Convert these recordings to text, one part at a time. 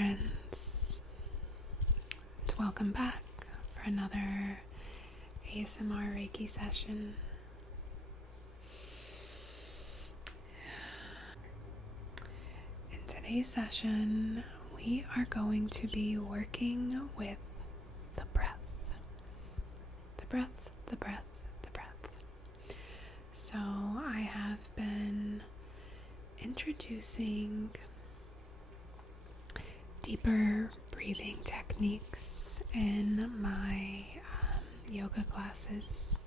friends, and welcome back for another ASMR Reiki session. In today's session, we are going to be working with the breath. The breath, the breath, the breath. So I have been introducing deeper breathing techniques in my yoga classes,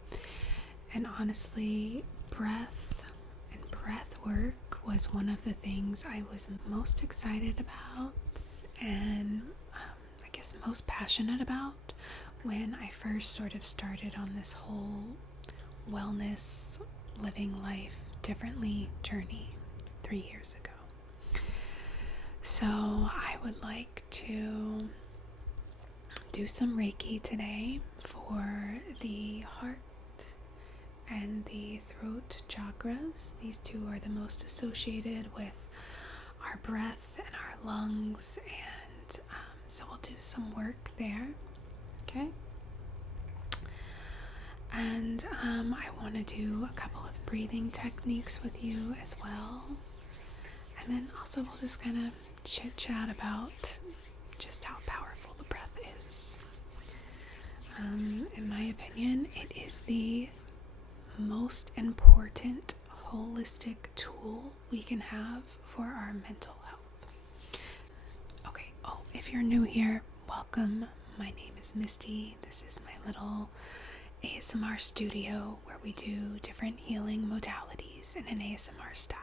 and honestly, breath and breath work was one of the things I was most excited about and I guess most passionate about when I first sort of started on this whole wellness, living life differently journey 3 years ago. So I would like to do some Reiki today for the heart and the throat chakras. These two are the most associated with our breath and our lungs, and so we'll do some work there, okay? And I want to do a couple of breathing techniques with you as well. And then also we'll just kind of chit-chat about just how powerful the breath is. In my opinion, it is the most important holistic tool we can have for our mental health. Okay, if you're new here, welcome. My name is Misty. This is my little ASMR studio where we do different healing modalities in an ASMR style.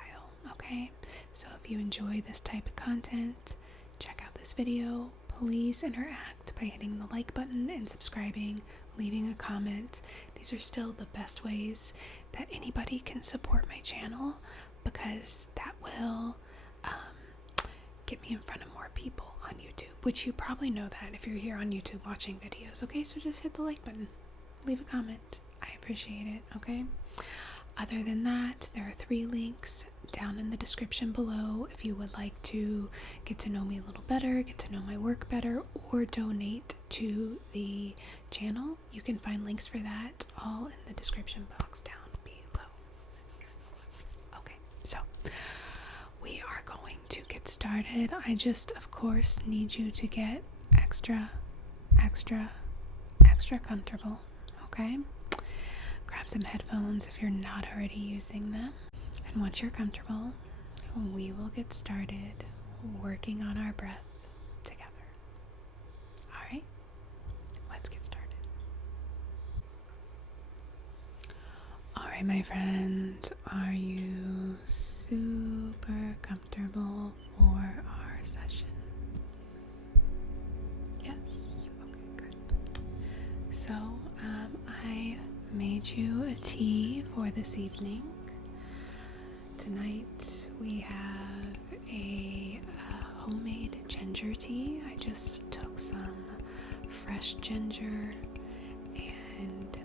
Okay, so if you enjoy this type of content, check out this video. Please interact by hitting the like button and subscribing, leaving a comment. These are still the best ways that anybody can support my channel, because that will get me in front of more people on YouTube, which you probably know that if you're here on YouTube watching videos. Okay, so just hit the like button, leave a comment. I appreciate it, okay? Other than that, there are 3 links down in the description below if you would like to get to know me a little better, get to know my work better, or donate to the channel. You can find links for that all in the description box down below. Okay, so we are going to get started. I just, of course, need you to get extra comfortable, okay? Grab some headphones if you're not already using them. And once you're comfortable, we will get started working on our breath together. Alright, let's get started. Alright, my friend, are you super comfortable for our session? Yes? Okay, good. So, I made you a tea for this evening. Tonight we have a homemade ginger tea. I just took some fresh ginger and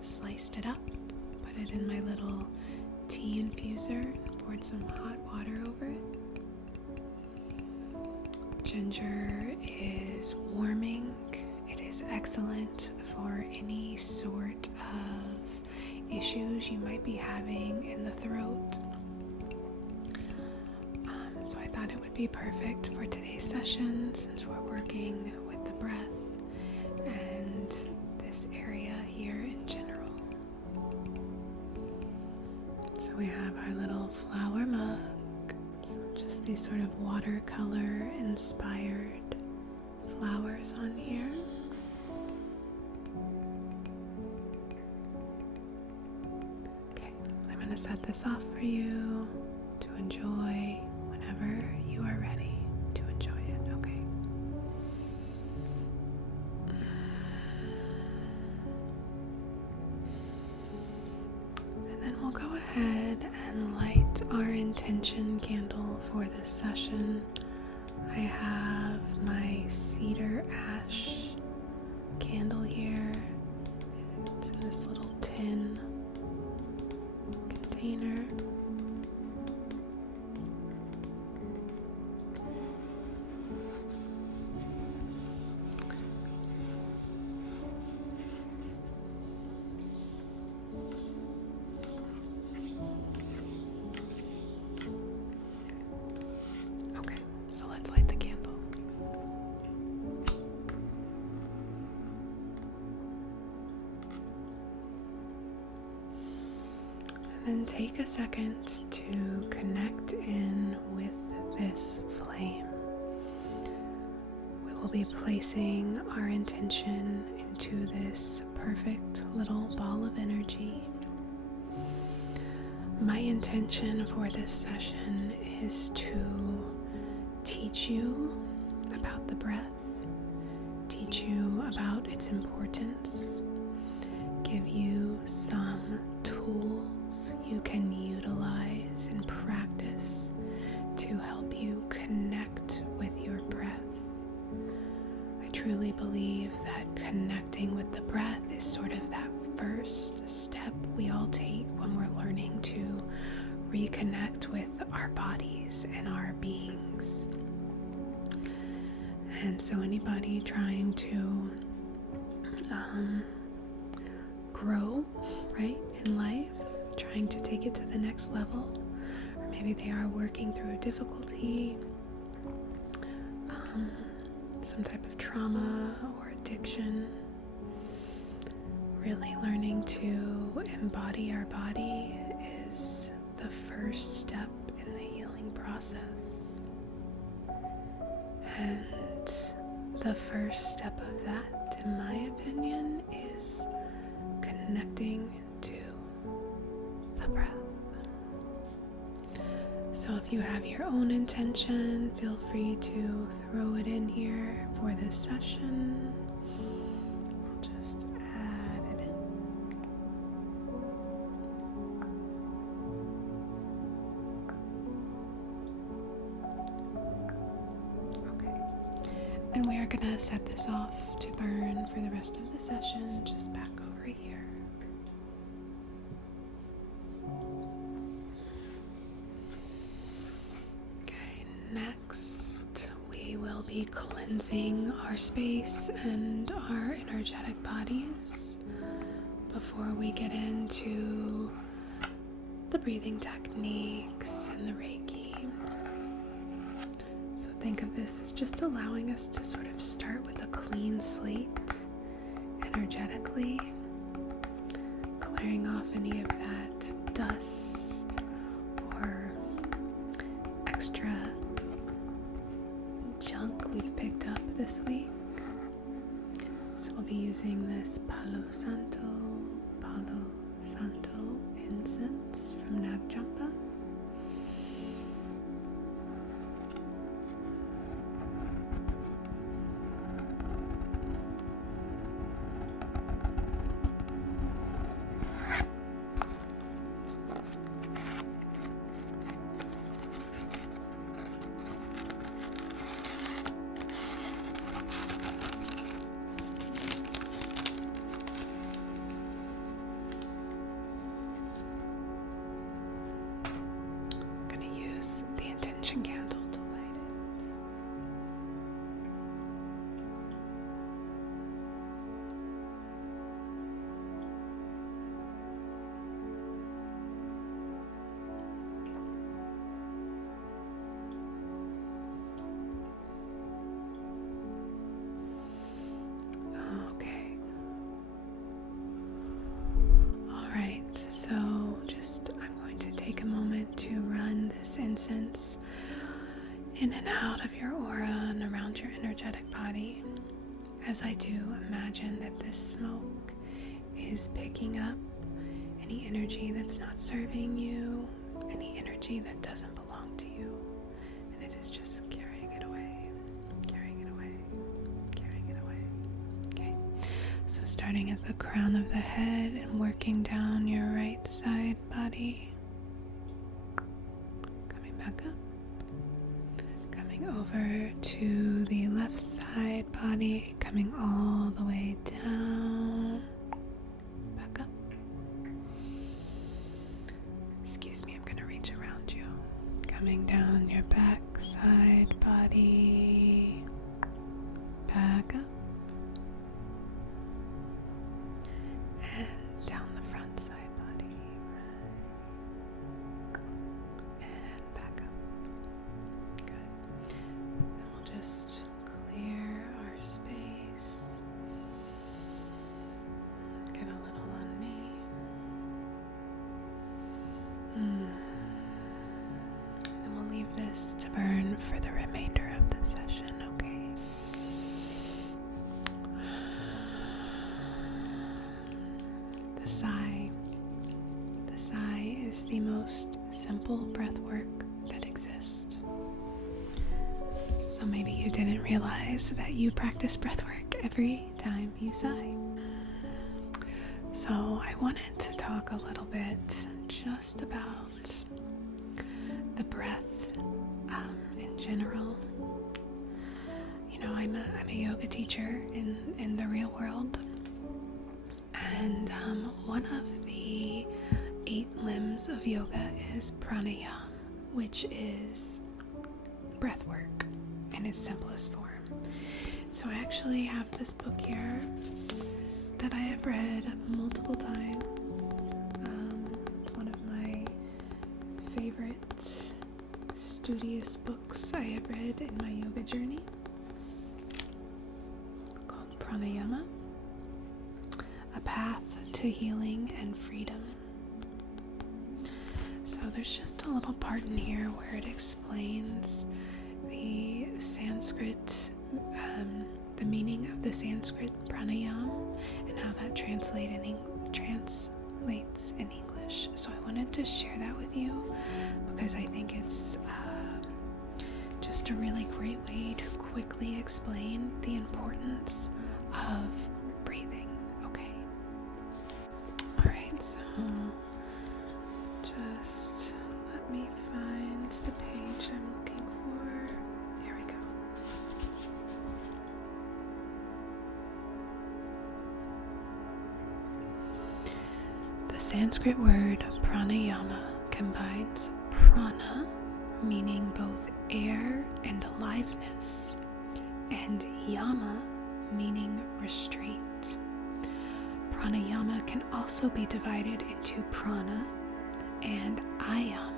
sliced it up, put it in my little tea infuser, poured some hot water over it. Ginger is warming. It is excellent for any sort of issues you might be having in the throat. So I thought it would be perfect for today's session, since we're working with the breath and this area here in general. So we have our little flower mug. So just these sort of watercolor inspired flowers on here. Set this off for you to enjoy whenever you are ready to enjoy it, okay? And then we'll go ahead and light our intention candle for this session. I have my cedar ash candle here. It's in this little tin container. Then take a second to connect in with this flame. We will be placing our intention into this perfect little ball of energy. My intention for this session is to teach you about the breath, teach you about its importance, give you some tools you can utilize and practice to help you connect with your breath. I truly believe that connecting with the breath is sort of that first step we all take when we're learning to reconnect with our bodies and our beings. And so anybody trying to grow, right, in life, trying to take it to the next level, or maybe they are working through a difficulty, some type of trauma or addiction, really learning to embody our body is the first step in the healing process. And the first step of that, in my opinion, is connecting to the breath. So if you have your own intention, feel free to throw it in here for this session. I'll just add it in. Okay. And we are going to set this off to burn for the rest of the session, just back over here. Next, we will be cleansing our space and our energetic bodies before we get into the breathing techniques and the Reiki. So think of this as just allowing us to sort of start with a clean slate energetically, clearing off any of that dust or extra junk we've picked up this week. So we'll be using this Palo Santo incense from Nagjampa. The intention candle to light it. Okay. All right. So I'm going to take a moment to run this incense in and out of your aura and around your energetic body. As I do, imagine that this smoke is picking up any energy that's not serving you, any energy that doesn't belong to you, and it is just carrying it away, carrying it away, carrying it away. Okay, so starting at the crown of the head and working down your right side body, coming back up, coming over to the left side body, coming all the way down, back up. Excuse me, I'm going to reach around you. Coming down your back side body, back up, and down the front side body, and back up. Good. Then we'll just clear our space. Get a little on me. the sigh. The sigh is the most simple breath work that exists. So maybe you didn't realize that you practice breath work every time you sigh. So I wanted to talk a little bit just about the breath in general. You know, I'm a yoga teacher in the real world, and one of the 8 limbs of yoga is pranayama, which is breath work in its simplest form. So I actually have this book here that I have read multiple times. One of my favorite studious books I have read in my yoga journey, called Pranayama, A Path to Healing and Freedom. So there's just a little part in here where it explains the Sanskrit, the meaning of the Sanskrit pranayama and how that translates in English. So I wanted to share that with you because I think it's just a really great way to quickly explain the importance of breathing. Okay. Alright, so just let me find the page I'm looking for. Here we go. The Sanskrit word pranayama combines prana, meaning both air and aliveness, and yama, meaning restraint. Pranayama can also be divided into prana and ayama,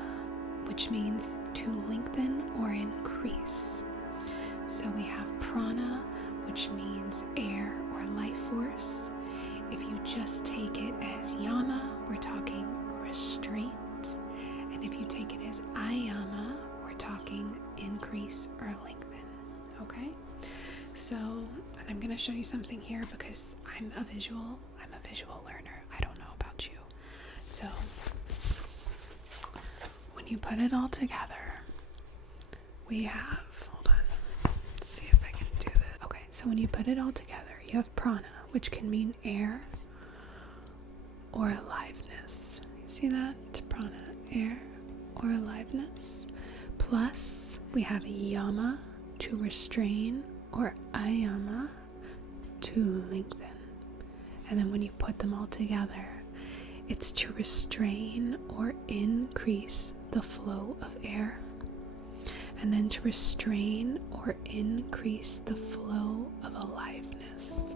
which means to lengthen or increase. So we have prana, which means air or life force. If you just take it as yama, we're talking restraint. And if you take it as ayama, we're talking increase or lengthen. Okay? So, and I'm going to show you something here because I'm a visual learner. I don't know about you. So, when you put it all together, we have, hold on, let's see if I can do this. Okay, so when you put it all together, you have prana, which can mean air or aliveness. You see that? Prana, air or aliveness. Plus, we have yama, to restrain, or ayama, to lengthen. And then when you put them all together, it's to restrain or increase the flow of air. And then to restrain or increase the flow of aliveness.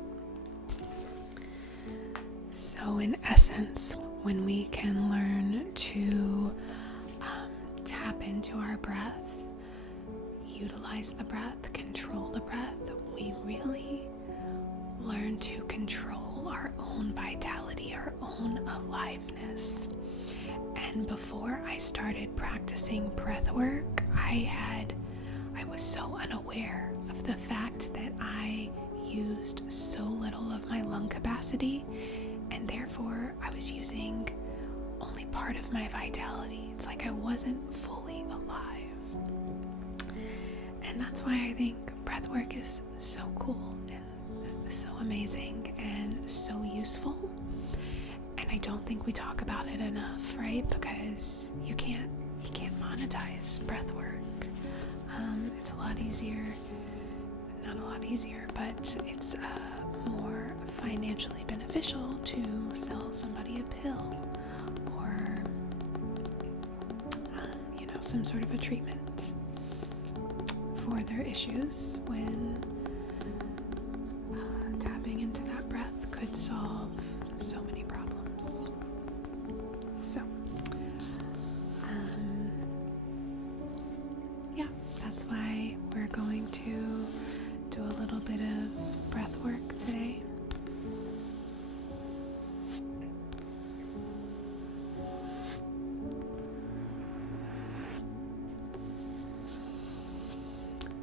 So in essence, when we can learn to tap into our breath, utilize the breath, control the breath, we really learn to control our own vitality, our own aliveness. And before I started practicing breath work, I was so unaware of the fact that I used so little of my lung capacity, and therefore I was using only part of my vitality. It's like I wasn't fully alive. And that's why I think breath work is so cool and so amazing and so useful. And I don't think we talk about it enough, right? Because you can't monetize breath work. It's a lot easier, not a lot easier, but it's more financially beneficial to sell somebody a pill or some sort of a treatment for their issues, when tapping into that breath could solve so many problems. So that's why we're going to do a little bit of breath work today.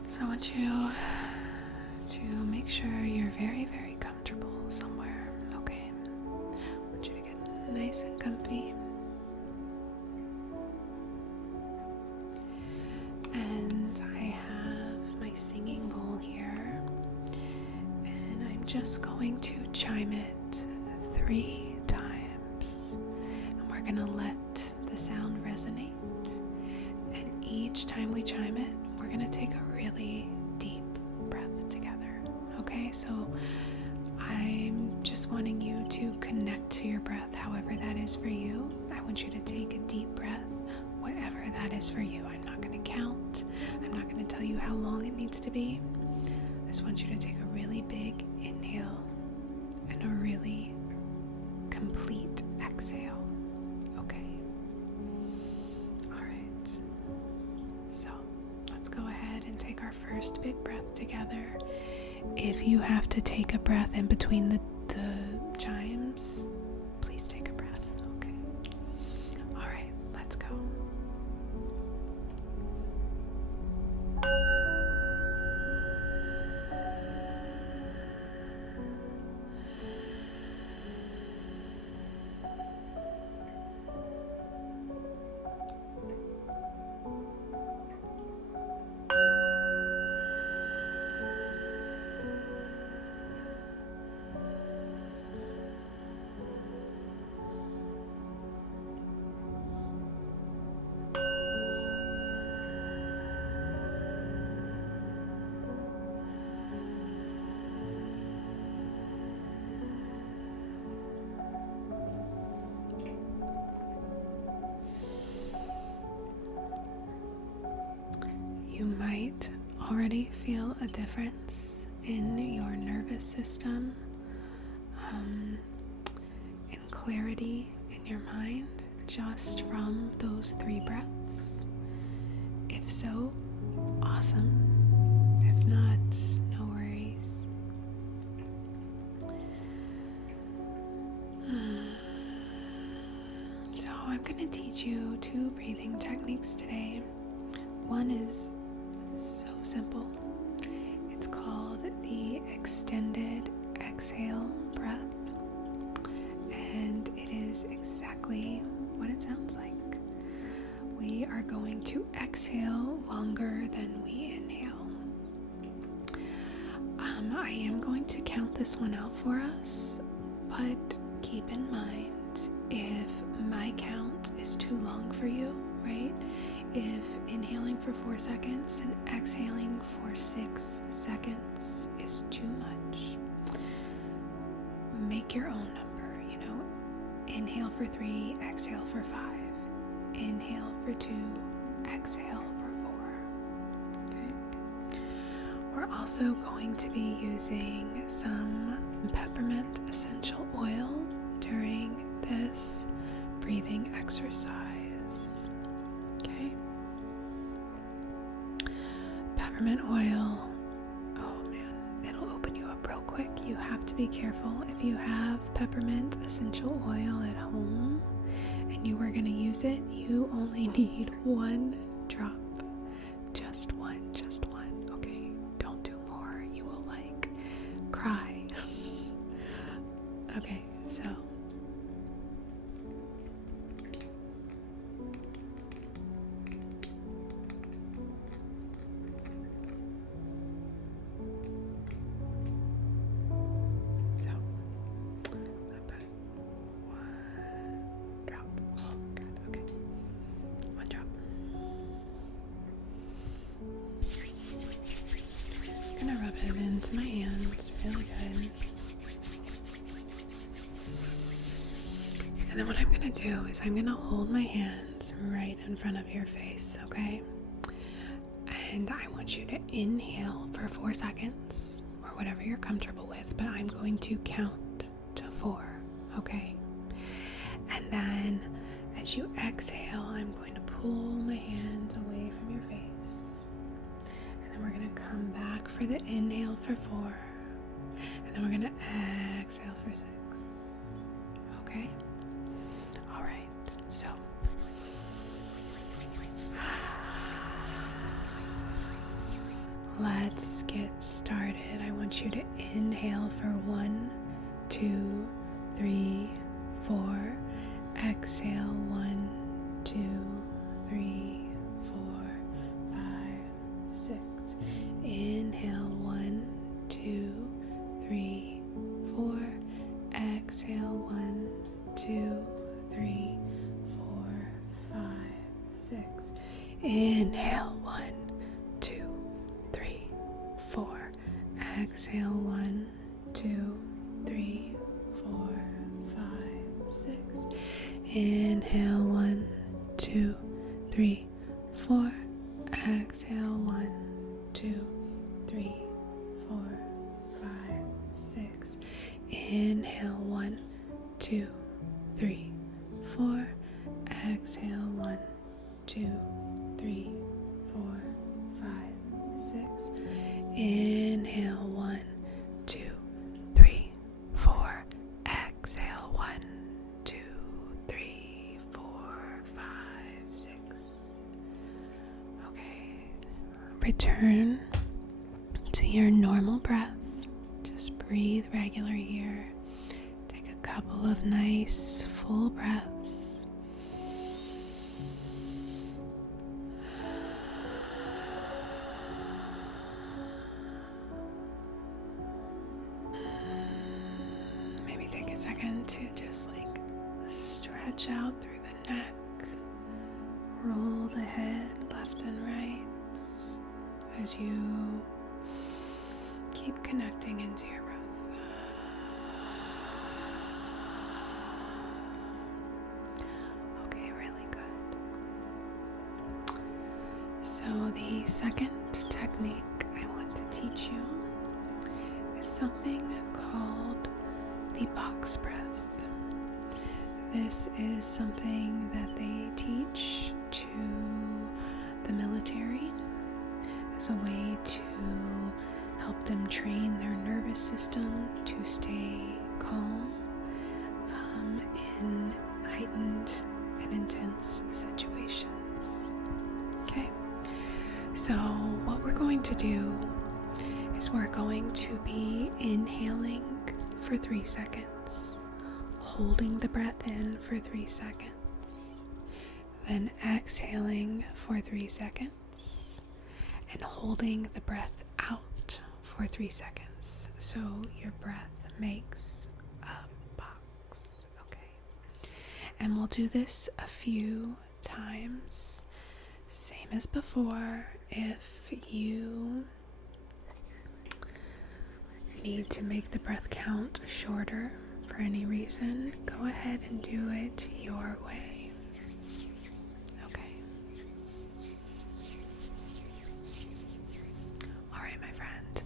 So I want you to make sure you're very, very comfortable somewhere. Okay. I want you to get nice and comfy. And I have my singing bowl here, and I'm just going to chime it 3 times, and we're gonna let the sound resonate. And each time we chime it, we're gonna take a really deep breath together. Okay, so I'm just wanting you to connect to your breath, however that is for you. I want you to take a deep breath, whatever that is for you. I'm not going to count. I'm not going to tell you how long it needs to be. I just want you to take a really big inhale and a really complete exhale. Okay. All right. So let's go ahead and take our first big breath together. If you have to take a breath in between the chimes, please take a breath. Okay. All right, let's go. You might already feel a difference in your nervous system, in clarity in your mind, just from those 3 breaths. If so, awesome. If not, no worries. So I'm going to teach you 2 breathing techniques today. One is so simple. It's called the extended exhale breath, and it is exactly what it sounds like. We are going to exhale longer than we inhale. I am going to count this one out for us, but keep in mind, if my count is too long for you, right? If inhaling for 4 seconds and exhaling for 6 seconds is too much, make your own number, Inhale for 3, exhale for 5. Inhale for 2, exhale for 4. Okay. We're also going to be using some peppermint essential oil during this breathing exercise. Okay. Peppermint oil, oh man, it'll open you up real quick. You have to be careful. If you have peppermint essential oil at home and you were going to use it, you only need 1 drop. Just one. Okay, don't do more. You will cry. Okay, so into my hands really good. And then what I'm going to do is I'm going to hold my hands right in front of your face, okay? And I want you to inhale for 4 seconds, or whatever you're comfortable with, but I'm going to count to 4, okay? And then as you exhale, I'm going to pull my hands away from your face. And we're going to come back for the inhale for 4. And then we're going to exhale for 6. Okay? All right. So, let's get started. I want you to inhale for 1, 2, 3, 4. Exhale, 1, 2, 3, 4, 5, 6. Inhale, 1, 2, 3, 4. Exhale, 1, 2, 3, 4, 5, 6. Inhale, 1, 2, 3, 4. Exhale, 1, 2, 3, 4, 5, 6. Inhale, 1, 2, 3, 4. Exhale, 1, 2, 3, 4, 5, 6. Inhale, 1, 2, 3, 4. Exhale, 1, 2, 3, 4, 5, 6. Inhale, 1, 2, 3, 4. Exhale, 1, 2, 3, 4, 5, 6. Okay. Return to your normal breath. Just breathe regular here. Take a couple of nice full breaths. Maybe take a second to just stretch out through the neck. Roll the head left and right as you keep connecting into your breath. Okay, really good. So the second technique I want to teach you is something called the box breath. This is something that they teach to the military as a way to help them train their nervous system to stay calm in heightened and intense situations. Okay, so what we're going to do is we're going to be inhaling for 3 seconds, holding the breath in for 3 seconds, then exhaling for 3 seconds, and holding the breath out for 3 seconds. So your breath makes a box. Okay. And we'll do this a few times. Same as before. If you need to make the breath count shorter for any reason, go ahead and do it your way. Okay. Alright, my friend.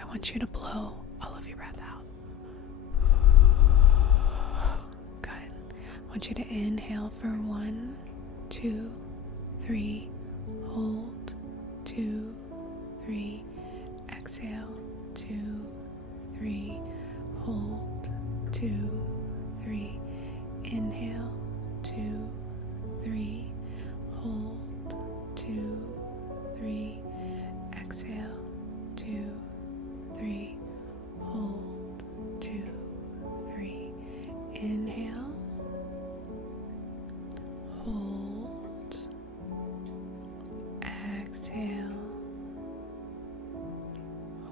I want you to blow all of your breath out. Good. I want you to inhale for 1, 2, 3. Hold. 2, 3. Exhale. 2, 3. Hold. 2, 3. Inhale. 2, 3. Hold. 2, 3. Exhale. 2, 3. Hold. 2, 3. Inhale. Hold. Exhale.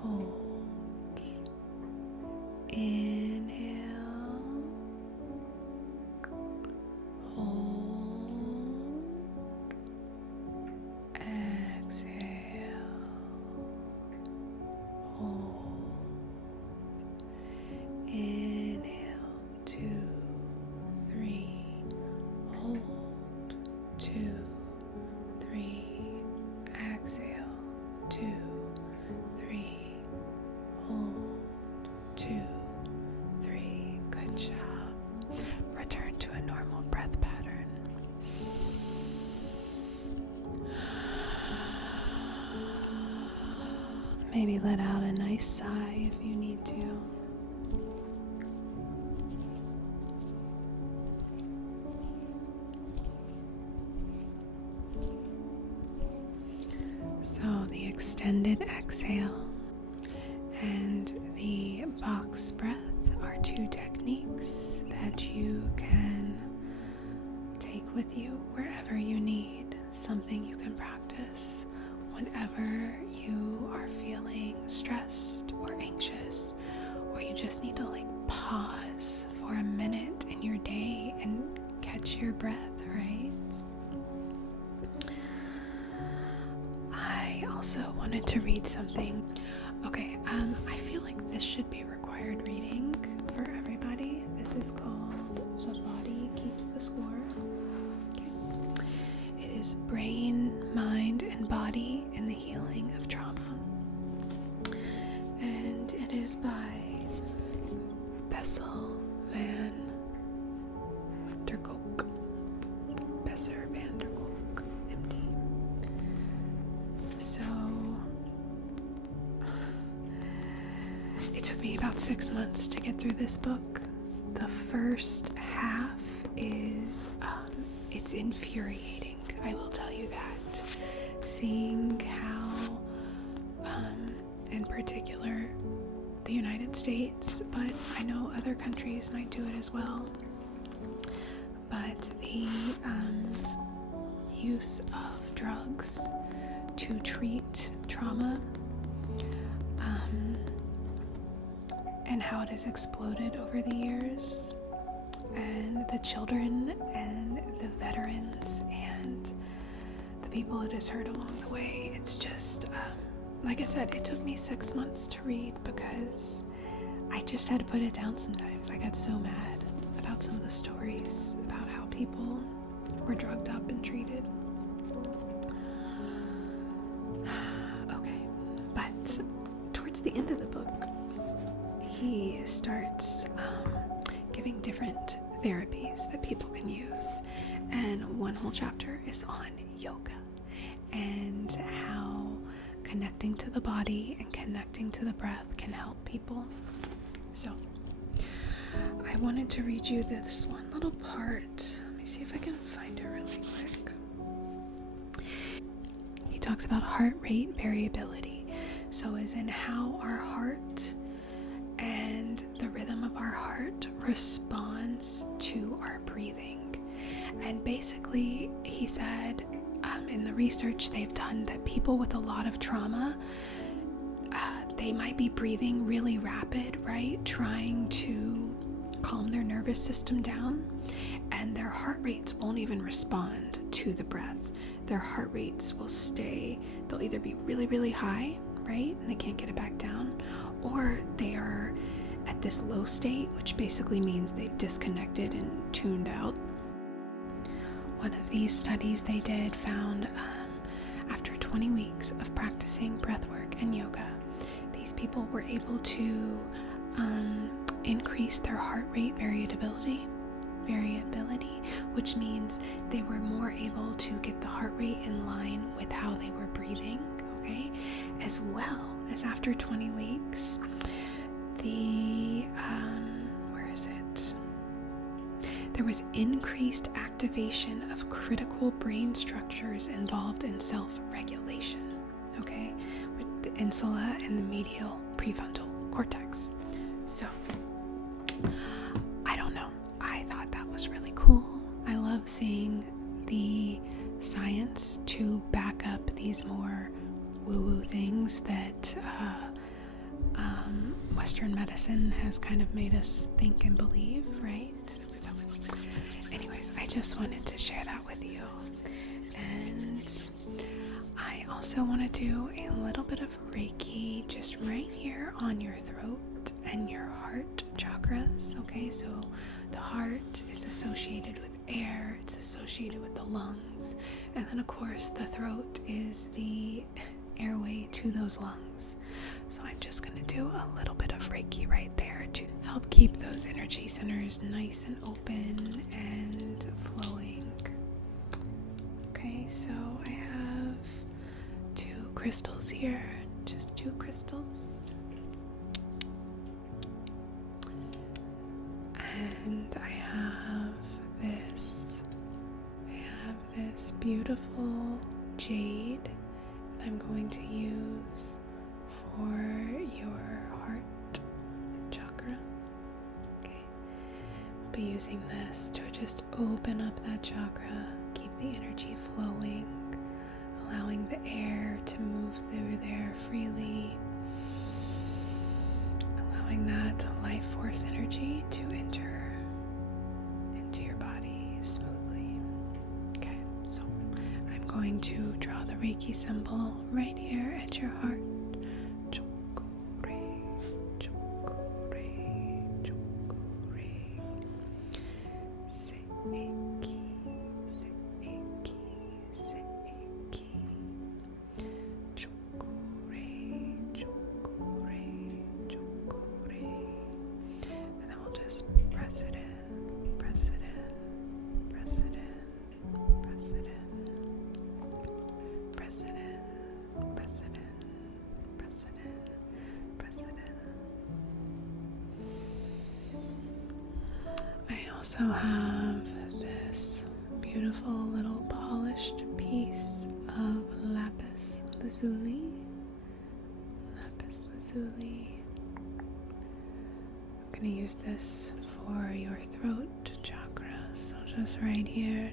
Hold. Inhale. Hold. Exhale. Hold. Inhale. 2, 3. Hold. 2, 3. Exhale. 2, 3. Hold. 2, 3. Good job. Return to a normal breath pattern. Maybe let out a nice sigh if you need to. So the extended exhale and the box breath are 2 techniques that you can with you wherever you need something you can practice whenever you are feeling stressed or anxious, or you just need to pause for a minute in your day and catch your breath, right? I also wanted to read something. Okay, I feel like this should be required reading for everybody. This is called The Body Keeps the Score. Okay. It is Brain, Mind, and Body in the Healing of Trauma. And it is by Bessel van der Kolk. Besser van der Kolk, MD. So, it took me about 6 months to get through this book. The first half is, it's infuriating, I will tell you that. Seeing how, in particular, the United States, but I know other countries might do it as well, but the use of drugs to treat trauma, and how it has exploded over the years, and the children and the veterans and the people it has hurt along the way. It's just, like I said, it took me 6 months to read because I just had to put it down sometimes. I got so mad about some of the stories about how people were drugged up and treated. Okay, but towards the end of the book, he starts giving different therapies that people can use, and one whole chapter is on yoga and how connecting to the body and connecting to the breath can help people. So I wanted to read you this one little part. Let me see if I can find it really quick. He talks about heart rate variability. So as in how our heart and the rhythm of our heart responds to our breathing. And basically, he said, in the research they've done, that people with a lot of trauma, they might be breathing really rapid, right? Trying to calm their nervous system down, and their heart rates won't even respond to the breath. Their heart rates will stay, they'll either be really, really high, right? And they can't get it back down, or they are at this low state, which basically means they've disconnected and tuned out. One of these studies they did found after 20 weeks of practicing breathwork and yoga, these people were able to increase their heart rate variability, which means they were more able to get the heart rate in line with how they were breathing, okay? As well as after 20 weeks, there was increased activation of critical brain structures involved in self-regulation, okay, with the insula and the medial prefrontal cortex. So, I don't know, I thought that was really cool. I love seeing the science to back up these more woo-woo things that Western medicine has kind of made us think and believe, right? So, anyways, I just wanted to share that with you. And I also want to do a little bit of Reiki just right here on your throat and your heart chakras, okay? So the heart is associated with air, it's associated with the lungs, and then of course the throat is the airway to those lungs. So I'm just going to do a little bit of Reiki right there to help keep those energy centers nice and open and flowing. Okay, so I have 2 crystals here, just 2 crystals. And I have this beautiful jade that I'm going to use for your heart chakra. Okay, we'll be using this to just open up that chakra, keep the energy flowing, allowing the air to move through there freely, allowing that life force energy to enter into your body smoothly. Okay, so I'm going to draw the Reiki symbol right here at your heart. I also have this beautiful little polished piece of lapis lazuli. I'm going to use this for your throat chakra, so just right here.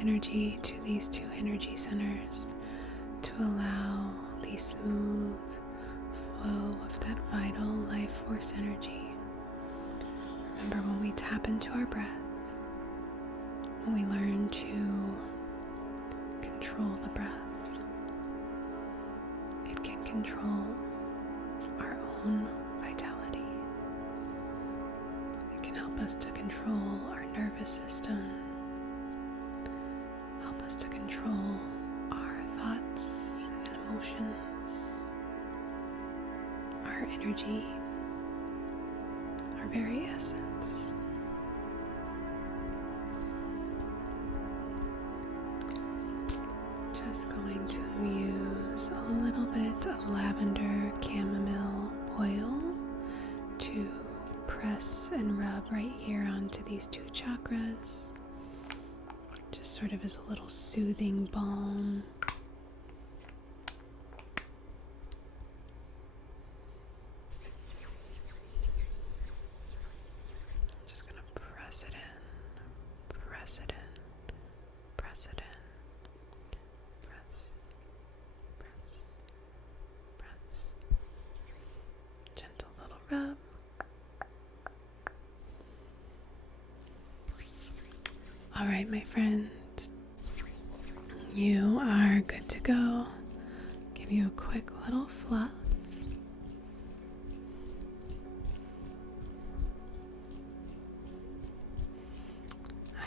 Energy to these two energy centers to allow the smooth flow of that vital life force energy. Remember, when we tap into our breath, when we learn to control the breath, it can control our own vitality. It can help us to control our nervous system, us to control our thoughts and emotions, our energy, our very essence. Just going to use a little bit of lavender chamomile oil to press and rub right here onto these two chakras. Just sort of as a little soothing balm. Just gonna press it in, press it in, press it in, press, press, press. Gentle little rub. All right, my friend, you are good to go. Give you a quick little fluff.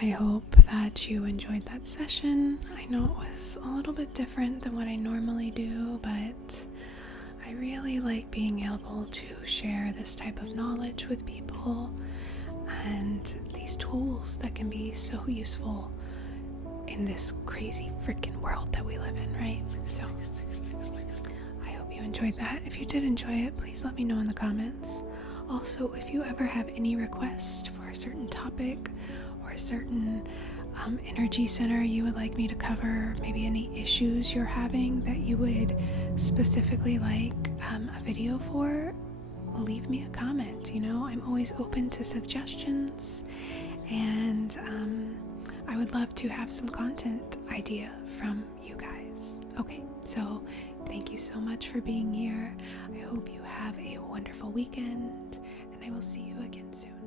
I hope that you enjoyed that session. I know it was a little bit different than what I normally do, but I really like being able to share this type of knowledge with people and these tools that can be so useful in this crazy freaking world that we live in, right? So I hope you enjoyed that. If you did enjoy it, please let me know in the comments. Also, if you ever have any requests for a certain topic or a certain energy center you would like me to cover, maybe any issues you're having that you would specifically like a video for, leave me a comment. I'm always open to suggestions, and I would love to have some content idea from you guys. Okay, so thank you so much for being here. I hope you have a wonderful weekend, and I will see you again soon.